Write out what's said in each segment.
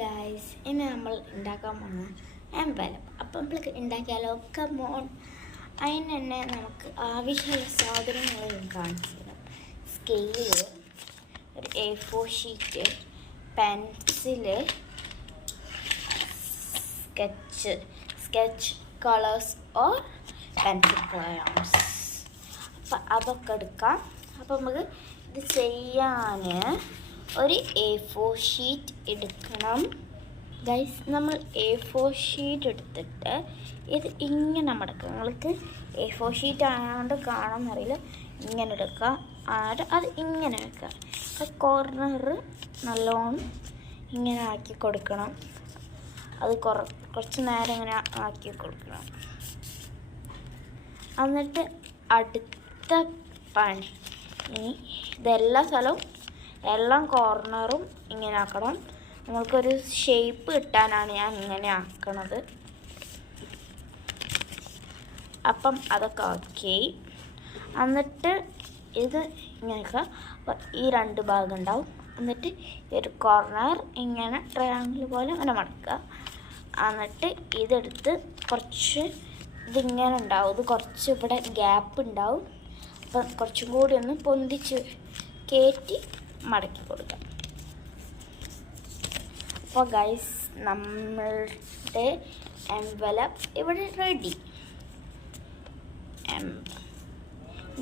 Guys, ഇന്ന് നമ്മൾ ഉണ്ടാക്കാൻ പോകുന്ന അമ്പലം. അപ്പം നമ്മൾക്ക് ഉണ്ടാക്കിയാലോ? കമോൺ. അതിന് തന്നെ നമുക്ക് ആവശ്യമുള്ള സാധനങ്ങൾ കാണിച്ചു തരാം. സ്കെയില്, ഒരു A4 sheet, pencil, sketch colours or pencil crayons. അപ്പം അതൊക്കെ എടുക്കാം. അപ്പം നമുക്ക് ഇത് ചെയ്യാൻ ഒരു A4 ഷീറ്റ് എടുക്കണം ഗൈസ്. നമ്മൾ A4 ഷീറ്റ് എടുത്തിട്ട് ഇത് ഇങ്ങനെ മടക്കുക. നിങ്ങൾക്ക് A4 ഷീറ്റ് ആയതുകൊണ്ട് കാണാമെന്നറിയില്ല. ഇങ്ങനെ എടുക്കുക, അത് ഇങ്ങനെ വെക്കുക. കോർണർ നല്ലോണം ഇങ്ങനെ ആക്കി കൊടുക്കണം. അത് കുറച്ച് നേരം ഇങ്ങനെ ആക്കി കൊടുക്കണം. എന്നിട്ട് അടുത്ത പണി, ഇനി ഇതെല്ലാ സ്ഥലവും എല്ലാം കോർണറും ഇങ്ങനെ ആക്കണം. നമ്മൾക്കൊരു ഷേപ്പ് കിട്ടാനാണ് ഞാൻ ഇങ്ങനെ ആക്കണത്. അപ്പം അതൊക്കെ ഓക്കെ. എന്നിട്ട് ഇത് ഇങ്ങനെയൊക്കെ ഈ രണ്ട് ഭാഗം ഉണ്ടാവും. എന്നിട്ട് ഒരു കോർണർ ഇങ്ങനെ ട്രയാങ്കിൾ പോലെ ഇങ്ങനെ മടക്കുക. എന്നിട്ട് ഇതെടുത്ത് കുറച്ച് ഇതിങ്ങനെ ഉണ്ടാവും. ഇത് കുറച്ച് ഇവിടെ ഗ്യാപ്പ് ഉണ്ടാവും. അപ്പം കുറച്ചും കൂടി ഒന്ന് പൊന്തിച്ച് കയറ്റി മടക്കി കൊടുക്കാം. അപ്പോൾ ഗൈസ്, നമ്മളുടെ എൻവലപ്പ് ഇവിടെ റെഡി.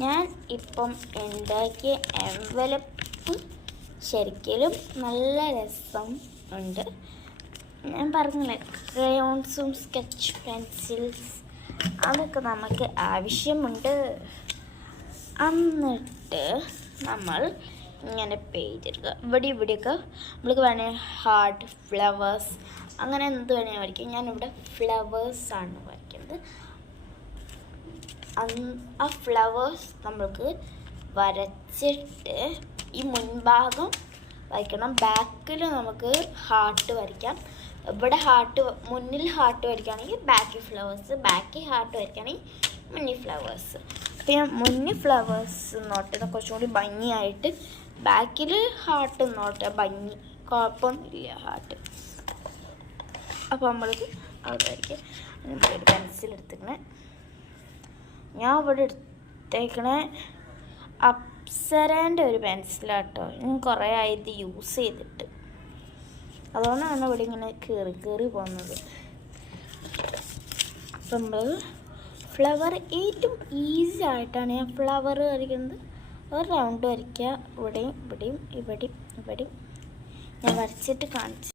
ഞാൻ ഇപ്പം ഉണ്ടാക്കിയ എൻവലപ്പ് ശരിക്കും നല്ല രസം ഉണ്ട്. ഞാൻ പറഞ്ഞില്ലേ, ക്രയോൺസും സ്കെച്ച് പെൻസിൽസ് അതൊക്കെ നമുക്ക് ആവശ്യമുണ്ട്. എന്നിട്ട് നമ്മൾ ഇങ്ങനെ പേജ് എടുക്കുക. ഇവിടെയൊക്കെ നമ്മൾക്ക് വേണമെങ്കിൽ ഹാർട്ട്, ഫ്ലവേഴ്സ്, അങ്ങനെ എന്ത് വേണമെങ്കിൽ വരയ്ക്കും. ഞാനിവിടെ ഫ്ലവേഴ്സാണ് വരയ്ക്കുന്നത്. ആ ഫ്ലവേഴ്സ് നമ്മൾക്ക് വരച്ചിട്ട് ഈ മുൻഭാഗം വരയ്ക്കണം. ബാക്കിൽ നമുക്ക് ഹാർട്ട് വരയ്ക്കാം. ഇവിടെ മുന്നിൽ ഹാർട്ട് വരയ്ക്കുകയാണെങ്കിൽ ബാക്കി ഫ്ലവേഴ്സ്, ബാക്കി ഹാർട്ട് വരയ്ക്കുകയാണെങ്കിൽ മുന്നിൽ ഫ്ലവേഴ്സ്. അപ്പം ഞാൻ മുന്നിൽ ഫ്ലവേഴ്സ് നോട്ട് കുറച്ചും കൂടി ഭംഗിയായിട്ട്, ബാക്കിൽ ഹാർട്ട് നോട്ട് ഭംഗി, കുഴപ്പമൊന്നുമില്ല ഹാർട്ട്. അപ്പോൾ നമ്മൾക്ക് അതായിരിക്കും നമ്മളൊരു പെൻസിൽ എടുത്തിക്കണേ. ഞാൻ ഇവിടെ എടുത്തേക്കണേ അപ്സരേൻ്റെ ഒരു പെൻസിലാട്ടോ. ഞാൻ കുറേ ആയിട്ട് യൂസ് ചെയ്തിട്ട്, അതുകൊണ്ടാണ് ഇവിടെ ഇങ്ങനെ കയറി പോകുന്നത്. അപ്പം നമ്മൾ ഫ്ലവർ ഏറ്റവും ഈസി ആയിട്ടാണ് ഞാൻ ഫ്ലവർ വരയ്ക്കുന്നത്. ഒരു റൗണ്ട് വരയ്ക്കുക. ഇവിടെയും ഞാൻ വരച്ചിട്ട് കാണിച്ചു.